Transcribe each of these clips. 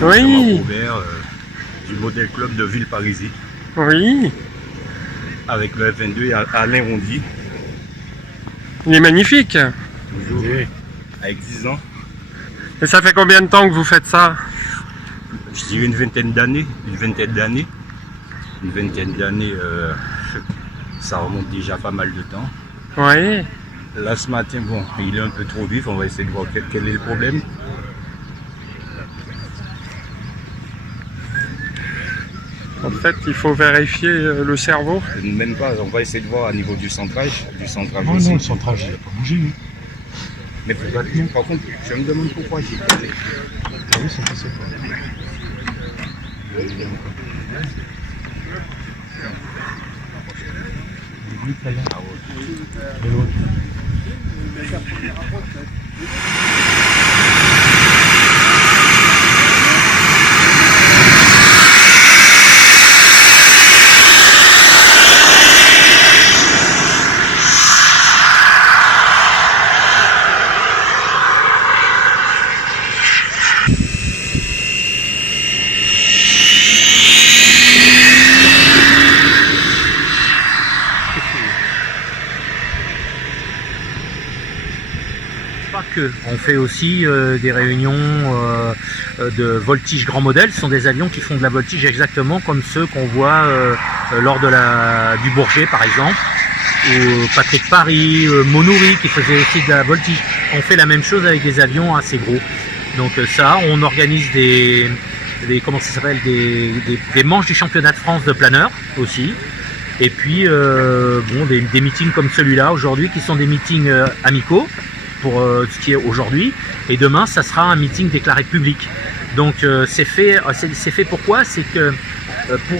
Oui. Robert, du modèle club de Villeparisis. Oui. Avec le F22 et Alain Rondy. Il est magnifique. Toujours. Avec 10 ans. Et ça fait combien de temps que vous faites ça? Je dirais une vingtaine d'années. Une vingtaine d'années. Ça remonte déjà pas mal de temps. Oui. Là ce matin, bon, il est un peu trop vif. On va essayer de voir quel est le problème. En fait, il faut vérifier le cerveau. Même pas, on va essayer de voir au niveau du centrage. Non, aussi. non, le centrage, il n'a pas bougé. Hein. Mais par contre, je me demande pourquoi j'ai pas fait. Ah oui, ça passait pas. Pas que. On fait aussi des réunions de voltige grand modèle. Ce sont des avions qui font de la voltige exactement comme ceux qu'on voit lors de du Bourget par exemple, ou Patrick Paris, Monouri qui faisait aussi de la voltige. On fait la même chose avec des avions assez gros. Donc ça, on organise comment ça s'appelle, des manches du championnat de France de planeur aussi. Et puis bon, des meetings comme celui-là aujourd'hui qui sont des meetings amicaux pour ce qui est aujourd'hui, et demain ça sera un meeting déclaré public. Donc c'est fait pourquoi? C'est que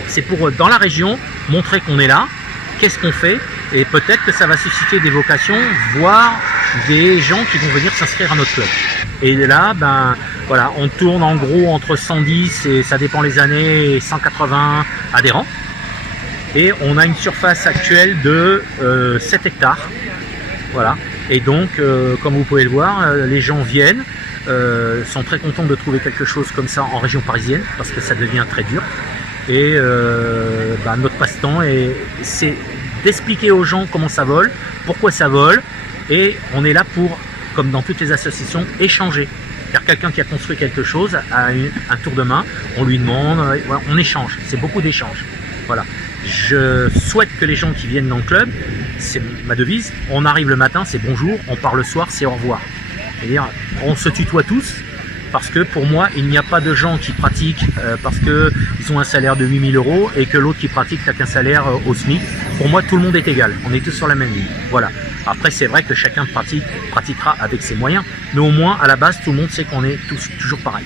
c'est pour dans la région montrer qu'on est là, qu'est-ce qu'on fait, et peut-être que ça va susciter des vocations, voire des gens qui vont venir s'inscrire à notre club. Et là, ben voilà, on tourne en gros entre 110 et ça dépend les années, et 180 adhérents. Et on a une surface actuelle de 7 hectares. Voilà. Et donc, comme vous pouvez le voir, les gens viennent, sont très contents de trouver quelque chose comme ça en région parisienne, parce que ça devient très dur. Et notre passe-temps, c'est d'expliquer aux gens comment ça vole, pourquoi ça vole, et on est là pour, comme dans toutes les associations, échanger. Car quelqu'un qui a construit quelque chose a un tour de main, on lui demande, on échange, c'est beaucoup d'échanges. Voilà. Je souhaite que les gens qui viennent dans le club, c'est ma devise, on arrive le matin, c'est bonjour, on part le soir, c'est au revoir. C'est-à-dire, on se tutoie tous, parce que pour moi, il n'y a pas de gens qui pratiquent parce qu'ils ont un salaire de 8 000 € et que l'autre qui pratique n'a qu'un salaire au SMIC. Pour moi, tout le monde est égal, on est tous sur la même ligne. Voilà. Après, c'est vrai que chacun pratiquera avec ses moyens, mais au moins, à la base, tout le monde sait qu'on est tous toujours pareil.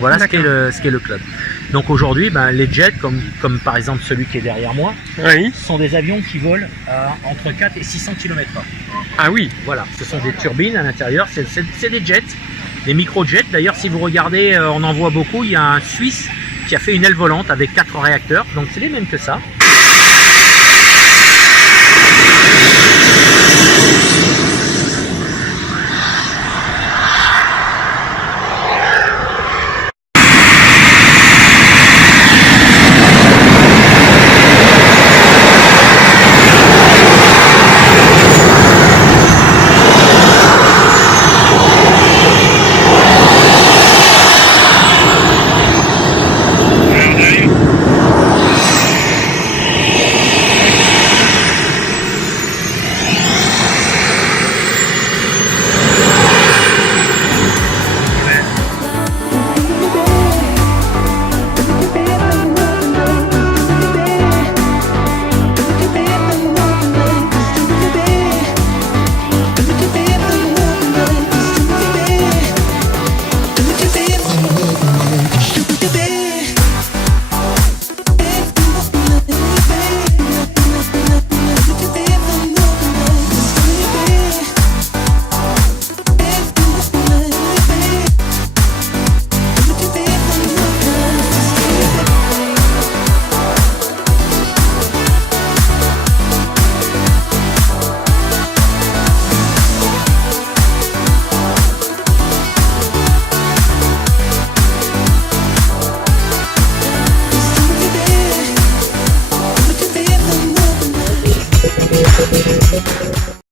Voilà ce qu'est le club. Donc aujourd'hui, les jets, comme par exemple celui qui est derrière moi, Oui. sont des avions qui volent entre 4 et 600 km/h. Ah oui. Voilà, ce sont des turbines à l'intérieur, c'est des jets, des micro-jets. D'ailleurs, si vous regardez, on en voit beaucoup, il y a un Suisse qui a fait une aile volante avec 4 réacteurs, donc c'est les mêmes que ça.